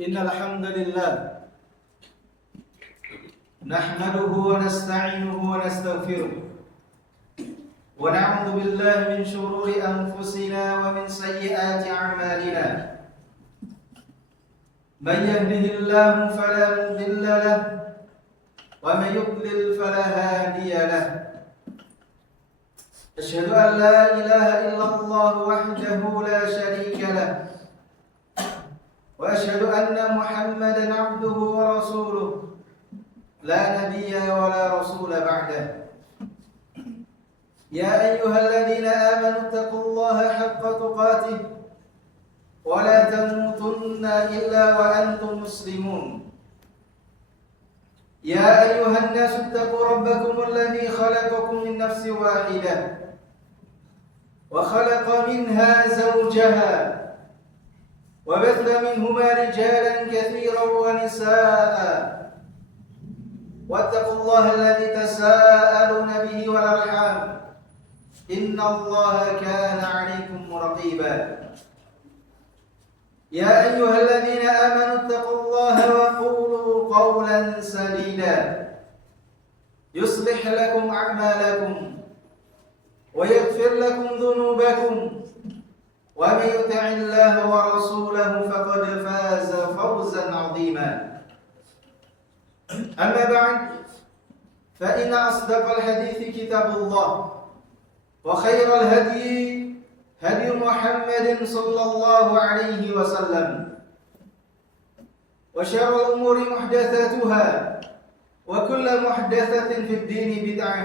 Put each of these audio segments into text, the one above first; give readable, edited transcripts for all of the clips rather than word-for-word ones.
Innal hamdalillah nahmaduhu wa nasta'inuhu wa nastaghfiruh wa na'udzu billahi min shururi anfusina wa min sayyiati a'malina. Man yahdihillahu fala mudilla lahu wa man yudlil fala hadiya lahu. Asyhadu an la ilaha illallah wahdahu la syarika lahu وأشهد أن محمدًا عبده ورسوله لا نبي ولا رسول بعده. يا أيها الذين آمنوا اتقوا الله حق تقاته ولا تموتن إلا وأنتم مسلمون. يا أيها الناس اتقوا ربكم الذي خلقكم من نفس واحدة وخلق منها زوجها وبث منهما رجالا كثيرا ونساء واتقوا الله الذي تساءلون به والأرحام إن الله كان عليكم رقيبا. يا أيها الذين آمنوا اتقوا الله وقولوا قولا سديدا يصلح لكم أعمالكم ويغفر لكم ذنوبكم ومن يطع الله ورسوله فقد فاز فوزا عظيما. أما بعد فإن أصدق الحديث كتاب الله وخير الهدي هدي محمد صلى الله عليه وسلم وشر الأمور محدثاتها وكل محدثة في الدين بدعة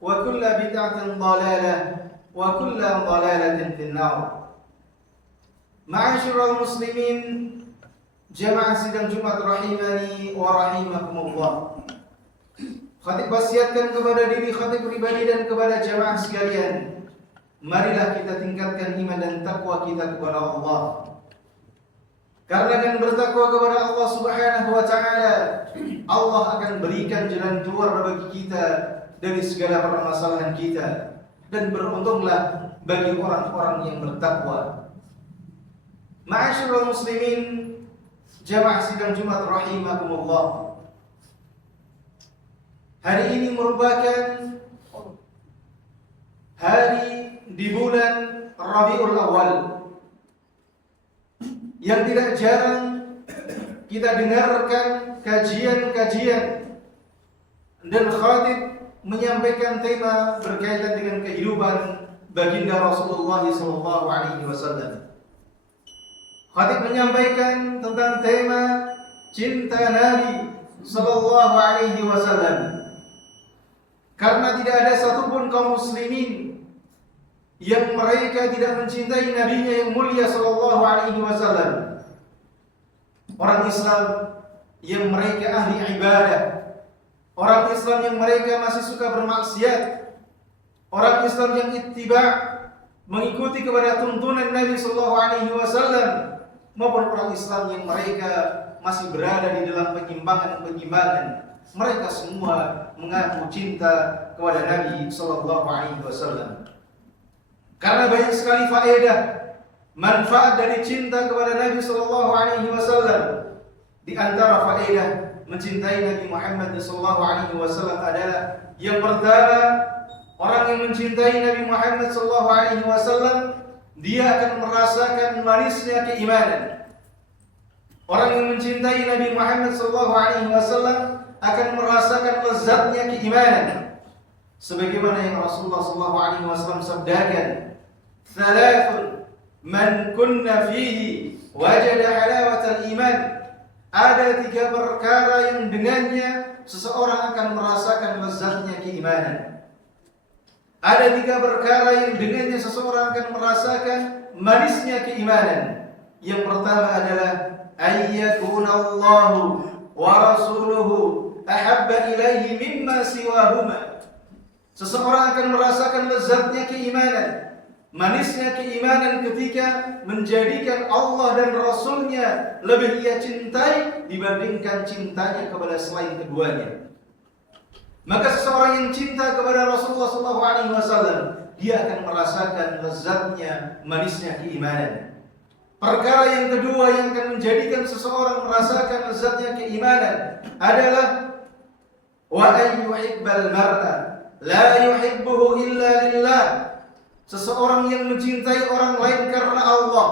وكل بدعة ضلالة وكل ضلالة في النار. Ma'asyiral muslimin, jamaah sidang Jumat rahimani wa rahimakumullah. Khatib wasiatkan kepada diri khatib pribadi dan kepada jamaah sekalian, marilah kita tingkatkan iman dan takwa kita kepada Allah. Karena dengan bertakwa kepada Allah Subhanahu wa taala, Allah akan berikan jalan keluar bagi kita dari segala permasalahan kita, dan beruntunglah bagi orang-orang yang bertakwa. Ma'asyiral muslimin, jamaah sidang Jumat rahimakumullah. Hari ini merupakan hari di bulan Rabiul Awal yang tidak jarang kita dengarkan kajian-kajian dan khatib menyampaikan tema berkaitan dengan kehidupan baginda Rasulullah SAW. Khatib menyampaikan tentang tema cinta Nabi sallallahu alaihi wasallam. Karena tidak ada satupun kaum muslimin yang mereka tidak mencintai nabinya yang mulia sallallahu alaihi wasallam. Orang Islam yang mereka ahli ibadah, orang Islam yang mereka masih suka bermaksiat, orang Islam yang ittiba' mengikuti kepada tuntunan Nabi sallallahu alaihi wasallam, maupun orang Islam yang mereka masih berada di dalam penyimpangan-penyimpangan, mereka semua mengaku cinta kepada Nabi sallallahu alaihi wasallam. Karena banyak sekali faedah, manfaat dari cinta kepada Nabi sallallahu alaihi wasallam. Di antara faedah mencintai Nabi Muhammad sallallahu alaihi wasallam adalah yang pertama, orang yang mencintai Nabi Muhammad sallallahu alaihi wasallam, dia akan merasakan manisnya keimanan. Orang yang mencintai Nabi Muhammad sallallahu alaihi wasallam akan merasakan lezatnya keimanan. Sebagaimana yang Rasulullah sallallahu alaihi wasallam sabdakan, "Thalathun man kunna fihi wajada halawatal iman." Ada 3 perkara yang dengannya seseorang akan merasakan lezatnya keimanan. Ada 3 perkara yang dengannya seseorang akan merasakan manisnya keimanan. Yang pertama adalah ayyakunallahu wa rasuluhu ahabba ilaihi mimma siwahuma. Seseorang akan merasakan lezatnya keimanan, manisnya keimanan ketika menjadikan Allah dan Rasulnya lebih ia cintai dibandingkan cintanya kepada selain keduanya. Maka seseorang yang cinta kepada Rasulullah SAW, dia akan merasakan lezatnya, manisnya keimanan. Perkara yang kedua yang akan menjadikan seseorang merasakan lezatnya keimanan adalah wa ayyuhibbal mar'a la yuhibbuhu illa lillah. Seseorang yang mencintai orang lain karena Allah,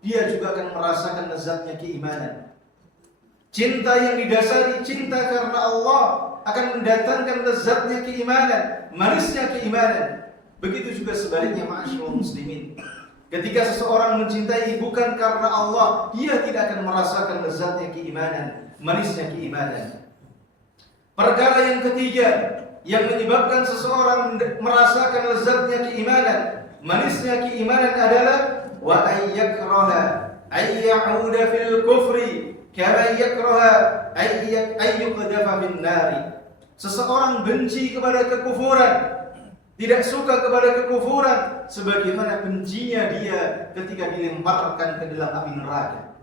dia juga akan merasakan lezatnya keimanan. Cinta yang didasari cinta karena Allah akan mendatangkan lezatnya keimanan, manisnya keimanan. Begitu juga sebaliknya, ma'asyiral muslimin. Ketika seseorang mencintai bukan karena Allah, dia tidak akan merasakan lezatnya keimanan, manisnya keimanan. Perkara yang ketiga yang menyebabkan seseorang merasakan lezatnya keimanan, manisnya keimanan adalah wa ayyakraha ayyauda fil kufri kama yakraha ayyuqdafa bin nari. Seseorang benci kepada kekufuran, tidak suka kepada kekufuran sebagaimana bencinya dia ketika dilemparkan ke dalam api neraka.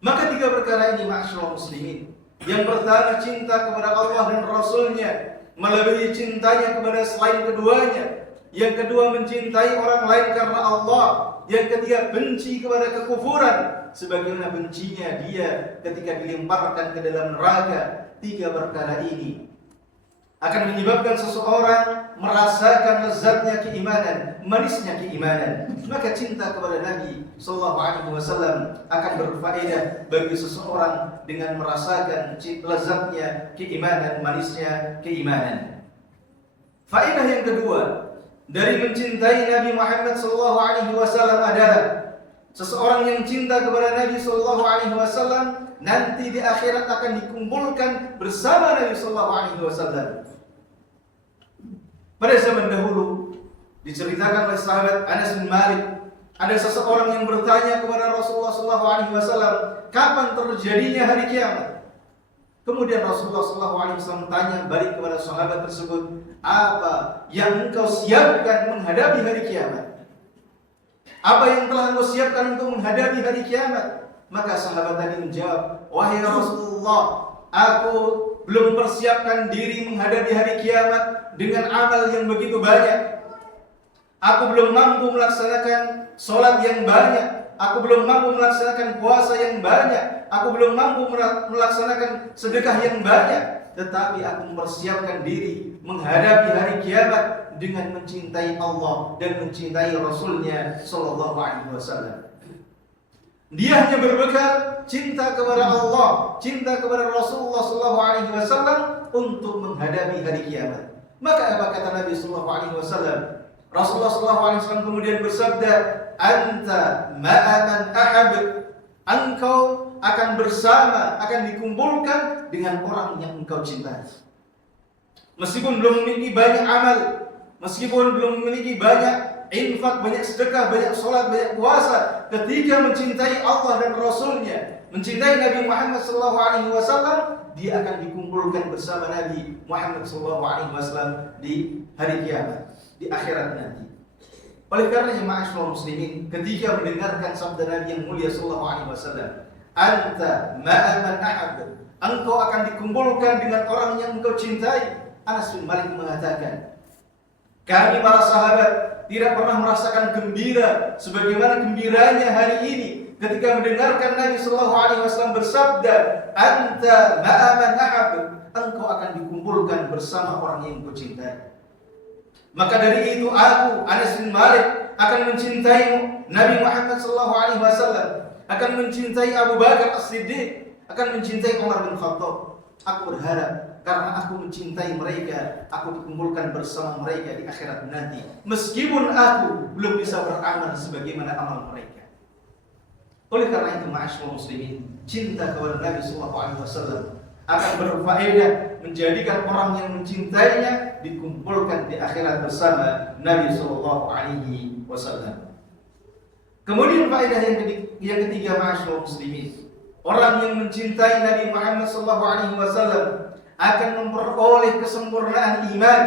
Maka tiga perkara ini, ma'asyiral muslimin. Yang pertama, cinta kepada Allah dan Rasulnya melebihi cintanya kepada selain keduanya. Yang kedua, mencintai orang lain karena Allah. Yang ketiga, benci kepada kekufuran sebagaimana bencinya dia ketika dilemparkan ke dalam neraka. Tiga perkara ini akan menyebabkan seseorang merasakan lezatnya keimanan, manisnya keimanan. Maka cinta kepada Nabi sallallahu alaihi wasallam akan berfaedah bagi seseorang dengan merasakan lezatnya keimanan, manisnya keimanan. Faedah yang kedua dari mencintai Nabi Muhammad sallallahu alaihi wasallam adalah seseorang yang cinta kepada Nabi sallallahu alaihi wasallam nanti di akhirat akan dikumpulkan bersama Nabi sallallahu alaihi wasallam. Pada zaman dahulu diceritakan oleh sahabat Anas bin Malik, ada seseorang yang bertanya kepada Rasulullah sallallahu alaihi wasallam, kapan terjadinya hari kiamat? Kemudian Rasulullah sallallahu alaihi wasallam tanya balik kepada sahabat tersebut, apa yang engkau siapkan menghadapi hari kiamat? Apa yang telah engkau siapkan untuk menghadapi hari kiamat? Maka sahabat tadi menjawab, wahai Rasulullah, aku belum persiapkan diri menghadapi hari kiamat dengan amal yang begitu banyak. Aku belum mampu melaksanakan sholat yang banyak. Aku belum mampu melaksanakan puasa yang banyak. Aku belum mampu melaksanakan sedekah yang banyak. Tetapi aku mempersiapkan diri menghadapi hari kiamat dengan mencintai Allah dan mencintai Rasulnya sallallahu alaihi wasallam. Dia hanya berbekal cinta kepada Allah, cinta kepada Rasulullah sallallahu alaihi wasallam untuk menghadapi hari kiamat. Maka apa kata Nabi sallallahu alaihi wasallam? Rasulullah sallallahu alaihi wasallam kemudian bersabda, "Anta ma'a man ahab." Engkau akan bersama, akan dikumpulkan dengan orang yang engkau cintai. Meskipun belum memiliki banyak amal, meskipun belum memiliki banyak infak, banyak sedekah, banyak sholat, banyak puasa, ketika mencintai Allah dan Rasulnya, mencintai Nabi Muhammad SAW, dia akan dikumpulkan bersama Nabi Muhammad SAW di hari kiamat, di akhirat nanti. Oleh karenanya, ma'asyiral muslimin, ketika mendengarkan sabda Nabi yang mulia SAW, anta ma'a man ahab, engkau akan dikumpulkan dengan orang yang engkau cintai. Anas bin Malik mengatakan, kami para sahabat tidak pernah merasakan gembira sebagaimana gembiranya hari ini ketika mendengarkan Nabi sallallahu alaihi wasallam bersabda, "Anta ma'a man ahab," engkau akan dikumpulkan bersama orang yang engkau cintai. Maka dari itu aku, Anas bin Malik, akan mencintai Nabi Muhammad sallallahu alaihi wasallam, akan mencintai Abu Bakar As-Siddiq, akan mencintai Umar bin Khattab. Aku berharap karena aku mencintai mereka, aku dikumpulkan bersama mereka di akhirat nanti. Meskipun aku belum bisa beramal sebagaimana amal mereka. Oleh karena itu, ma'asyiral muslimin, cinta kepada Nabi sallallahu alaihi wasallam akan berfaedah menjadikan orang yang mencintainya dikumpulkan di akhirat bersama Nabi sallallahu alaihi wasallam. Kemudian faedah yang ketiga, ma'asyiral muslimin, orang yang mencintai Nabi Muhammad sallallahu alaihi wasallam akan memperoleh kesempurnaan iman.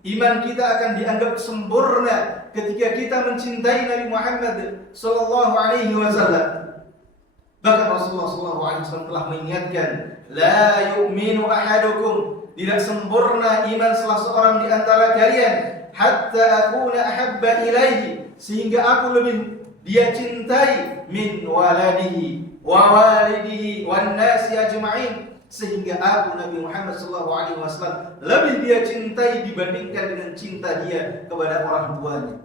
Iman kita akan dianggap sempurna ketika kita mencintai Nabi Muhammad sallallahu alaihi wasallam. Bahkan Rasulullah sallallahu alaihi wasallam telah mengingatkan, la yu'minu ahadukum, tidak sempurna iman salah seorang di antara kalian hatta akuna ahabba ilaihi, sehingga aku lebih dia cintai min waladihi wa walidihi wan nasi ajma'in, sehingga aku Nabi Muhammad SAW lebih dia cintai dibandingkan dengan cinta dia kepada orang tuanya,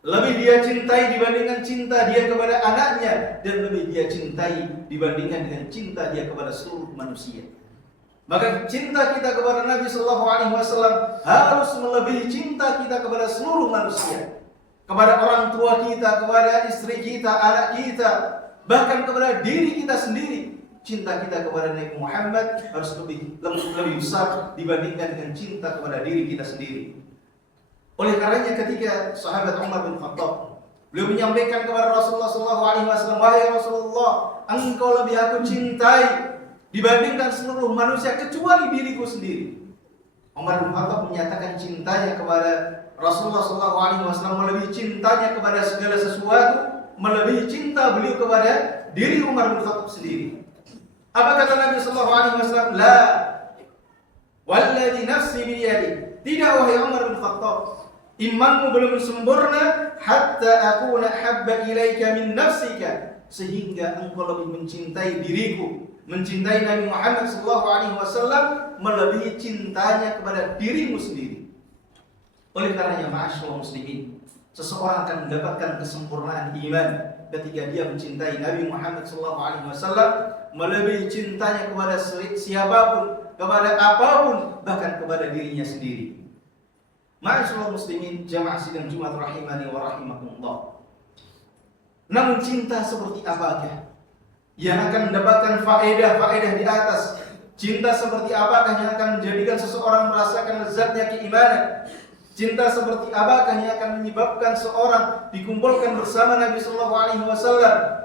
lebih dia cintai dibandingkan cinta dia kepada anaknya, dan lebih dia cintai dibandingkan dengan cinta dia kepada seluruh manusia. Maka cinta kita kepada Nabi SAW harus melebihi cinta kita kepada seluruh manusia, kepada orang tua kita, kepada istri kita, anak kita, bahkan kepada diri kita sendiri. Cinta kita kepada Nabi Muhammad harus lebih besar dibandingkan dengan cinta kepada diri kita sendiri. Oleh karenanya ketika sahabat Umar bin Khattab, beliau menyampaikan kepada Rasulullah SAW, wahai Rasulullah, engkau lebih aku cintai dibandingkan seluruh manusia kecuali diriku sendiri. Umar bin Khattab menyatakan cintanya kepada Rasulullah SAW melebihi cintanya kepada segala sesuatu, melebihi cinta beliau kepada diri Umar bin Khattab sendiri. Apa kata Nabi SAW? La walladhi nafsi biyadi, tidak wahai Umar bin Khattab, imanmu belum sempurna hatta akuna habba ilaika min nafsika, sehingga engkau lebih mencintai diriku, mencintai Nabi Muhammad SAW melebihi cintanya kepada dirimu sendiri. Oleh karenanya ma'asyiral muslimin, seseorang akan mendapatkan kesempurnaan iman ketika dia mencintai Nabi Muhammad SAW melebihi cintanya kepada siapapun, kepada apapun, bahkan kepada dirinya sendiri. Ma'asyiral muslimin, jamaah sidang Jumat rahimani wa rahimakumullah. Namun cinta seperti apakah yang akan mendapatkan faedah di atas? Cinta seperti apakah yang akan menjadikan seseorang merasakan lezatnya keimanan? Cinta seperti apakah yang akan menyebabkan seorang dikumpulkan bersama Nabi SAW?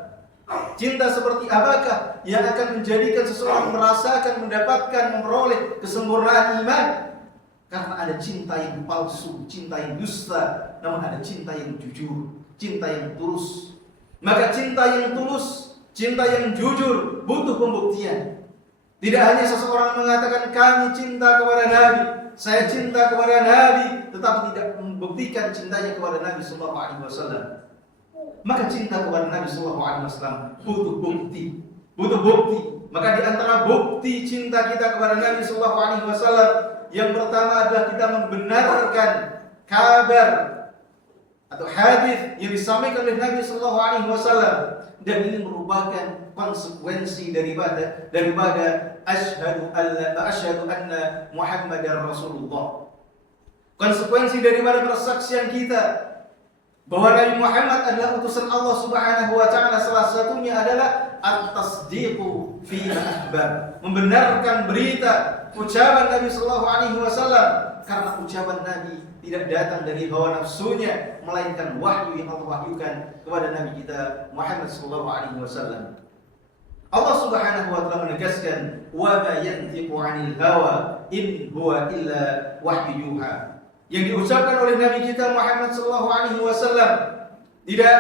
Cinta seperti apakah yang akan menjadikan seseorang merasakan, mendapatkan, memperoleh kesempurnaan iman? Karena ada cinta yang palsu, cinta yang dusta, namun ada cinta yang jujur, cinta yang tulus. Maka cinta yang tulus, cinta yang jujur butuh pembuktian. Tidak hanya seseorang mengatakan kami cinta kepada Nabi, saya cinta kepada Nabi, tetapi tidak membuktikan cintanya kepada Nabi SAW. Maka cinta kepada Nabi SAW butuh bukti, Maka di antara bukti cinta kita kepada Nabi SAW, yang pertama adalah kita membenarkan kabar atau hadis yang disampaikan oleh Nabi SAW. Dan ini merupakan konsekuensi daripada asyhadu anna Muhammadar Rasulullah. Konsekuensi daripada persaksian kita bahwa Nabi Muhammad adalah utusan Allah Subhanahu wa taala, salah satunya adalah at-tasdiqu fi ma akhbar, membenarkan berita ucapan Nabi sallallahu alaihi wasallam, karena ucapan Nabi tidak datang dari hawa nafsunya, melainkan wahyu yang Allah wahyukan kepada Nabi kita Muhammad sallallahu alaihi wasallam. Allah Subhanahu wa taala menegaskan, wa ma yantiqu 'anil hawa in huwa illa wahyu yuha. Yang diucapkan oleh Nabi kita Muhammad sallallahu alaihi wasallam tidak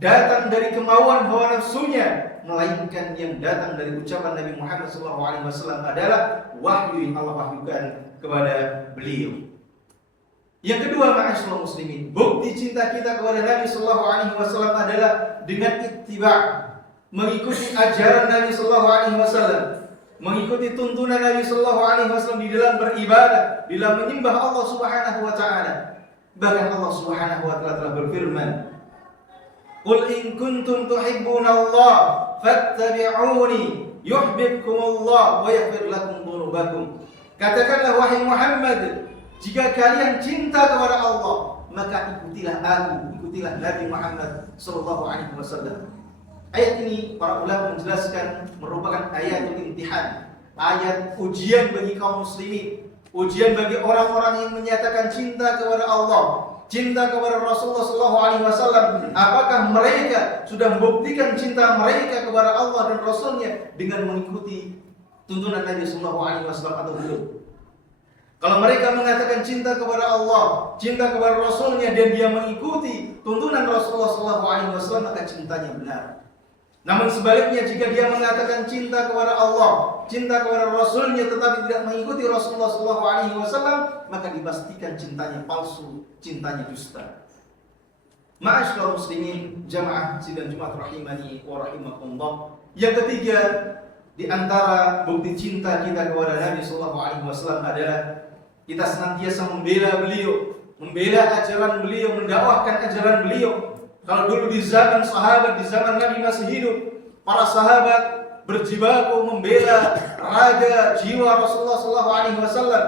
datang dari kemauan hawa nafsunya, melainkan yang datang dari ucapan Nabi Muhammad sallallahu alaihi wasallam adalah wahyu yang Allah wahyukan kepada beliau. Yang kedua, ma'asyiral muslimin, bukti cinta kita kepada Nabi sallallahu alaihi wasallam adalah dengan ittiba', mengikuti ajaran Nabi sallallahu alaihi wasallam, mengikuti tuntunan Nabi sallallahu alaihi wasallam di dalam beribadah, di dalam menyembah Allah Subhanahu wa taala. Bahkan Allah Subhanahu wa taala telah berfirman, "Qul in kuntum tuhibbunallah fattabi'uni yuhibbukumullah wa yaghfir lakum dzunubakum." Katakanlah wahai Muhammad, jika kalian cinta kepada Allah, maka ikutilah aku, ikutilah Nabi Muhammad sallallahu alaihi wasallam. Ayat ini para ulama menjelaskan merupakan ayat imtihan, ayat ujian bagi kaum muslimin, ujian bagi orang-orang yang menyatakan cinta kepada Allah, cinta kepada Rasulullah sallallahu alaihi wasallam. Apakah mereka sudah membuktikan cinta mereka kepada Allah dan Rasulnya dengan mengikuti tuntunan Nabi sallallahu alaihi wasallam atau belum? Kalau mereka mengatakan cinta kepada Allah, cinta kepada Rasulnya, dan dia mengikuti tuntunan Rasulullah SAW, maka cintanya benar. Namun sebaliknya, jika dia mengatakan cinta kepada Allah, cinta kepada Rasulnya, tetapi tidak mengikuti Rasulullah SAW, maka dipastikan cintanya palsu, cintanya dusta. Ma'asyiral muslimin, jamaah sidang Jumat rahimani wa rahimakumullah. Yang ketiga, di antara bukti cinta kita kepada Nabi sallallahu alaihi wasallam adalah kita senantiasa membela beliau, membela ajaran beliau, mendakwahkan ajaran beliau. Kalau dulu di zaman sahabat, di zaman Nabi masih hidup, para sahabat berjibaku membela raga jiwa Rasulullah sallallahu alaihi wasallam.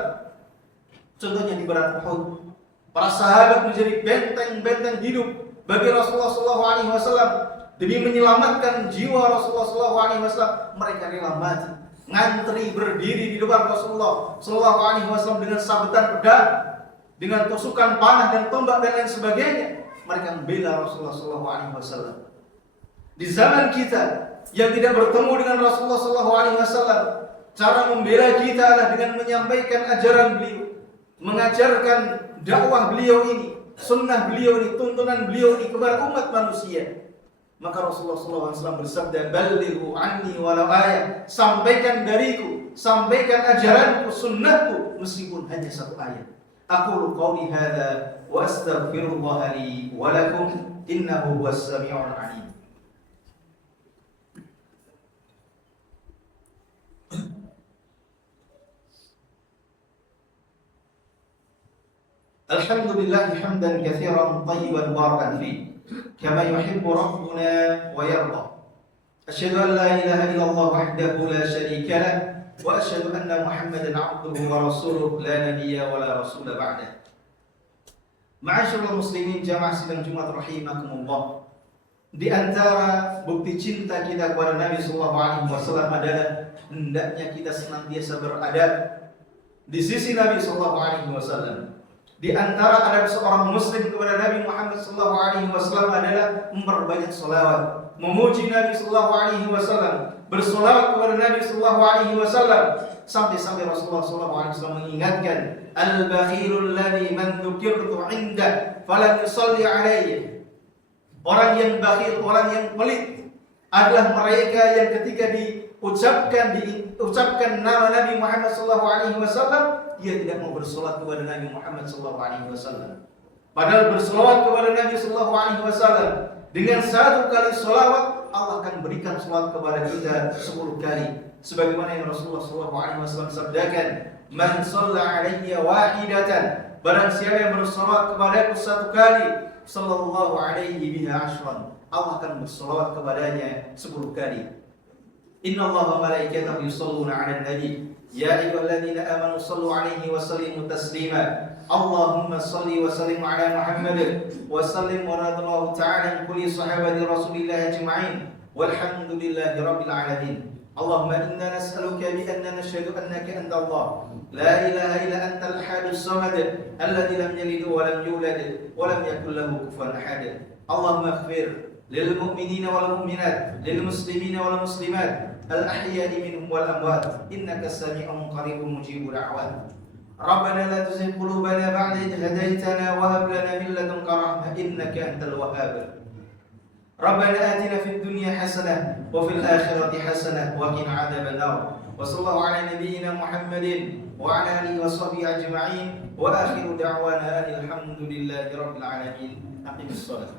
Contohnya di Perang Uhud. Para sahabat menjadi benteng-benteng hidup bagi Rasulullah SAW demi menyelamatkan jiwa Rasulullah SAW. Mereka rela mati, ngantri berdiri di depan Rasulullah SAW dengan sabetan pedang, dengan tusukan panah dan tombak dan lain sebagainya. Mereka membela Rasulullah SAW. Di zaman kita yang tidak bertemu dengan Rasulullah SAW, cara membela kita adalah dengan menyampaikan ajaran beliau, mengajarkan dakwah beliau ini, sunnah beliau ini, tuntunan beliau ini kepada umat manusia. Maka Rasulullah SAW bersabda, "Ballighu anni walau ayat." Sampaikan dariku, sampaikan ajaranku, sunnahku, meskipun hanya satu ayat. Aqulu qawli hadza wa astaghfirullah li wa lakum innahu huwas samiul alim. Alhamdulillah hamdan katsiran tayyiban barakan fi kama yuhibbu rabbuna wa yarda. Asyhadu an la ilaha illallah wahdahu la syarika lah wa asyhadu anna Muhammadan 'abduhu wa rasuluhu la nabiyya wa la rasula ba'dah. Ma'asyiral muslimin, jamaah sidang Jumat rahimakumullah. Di antara bukti cinta kita kepada Nabi sallallahu alaihi wasallam adalah hendaknya kita senantiasa beradab di sisi Nabi sallallahu alaihi wasallam. Di antara adab seorang muslim kepada Nabi Muhammad SAW adalah memperbanyak salawat, memuji Nabi SAW, bersalawat kepada Nabi SAW, sampai Rasulullah SAW mengingatkan, al-bakhilul ladzi man dzukirtu 'inda falam yusalli 'alayya. Orang yang bakhil, orang yang pelit adalah mereka yang ketika diucapkan nama Nabi Muhammad SAW, dia tidak mau bersolat kepada Nabi Muhammad SAW. Padahal bersolawat kepada Nabi SAW dengan satu kali solawat, Allah akan berikan solawat kepada kita 10 kali. Sebagaimana yang Rasulullah SAW sabdakan, "Man shalla 'alayya wahidatan." Barang siapa yang bersolawat kepadaku 1 kali, sallallahu alaihi biha 'ashran. Allah akan bersolawat kepadanya 10 kali. Inna Allah wa malaikatahu yusholluna 'alan nabi. Ya ayyuhalladzina amanu shallu 'alaihi wa sallimu taslima. Allahumma shalli wa sallim 'ala Muhammad wa sallim wa radallahu ta'ala an kulli sahabati Rasulillah ajma'in. Walhamdulillahi rabbil alamin. Allahumma inna nas'aluka bi anna nashhadu annaka anta Allah, la ilaha illa anta al-ahadus samad, alladzi lam yalid wa lam yulad wa lam yakul lahu kufuwan ahad. Allahumma ighfir lil mu'minina wal mu'minat, lil muslimina wal muslimat, al-ahya'i minhum wal amwat, innaka sami'un qaribun mujibud da'wat. Rabbana la tuzigh qulubana ba'da idh hadaytana wa hab lana min ladunka rahmah innaka antal wahhab. Rabbana atina fid dunya hasanah wa fil akhirati hasanah wa qina 'adzaban nar. Wa sallallahu ala nabiyyina Muhammadin wa ala alihi wa sahbihi ajma'in wa akhiru da'wana alhamdulillahi rabbil alamin. Aqimus shalah.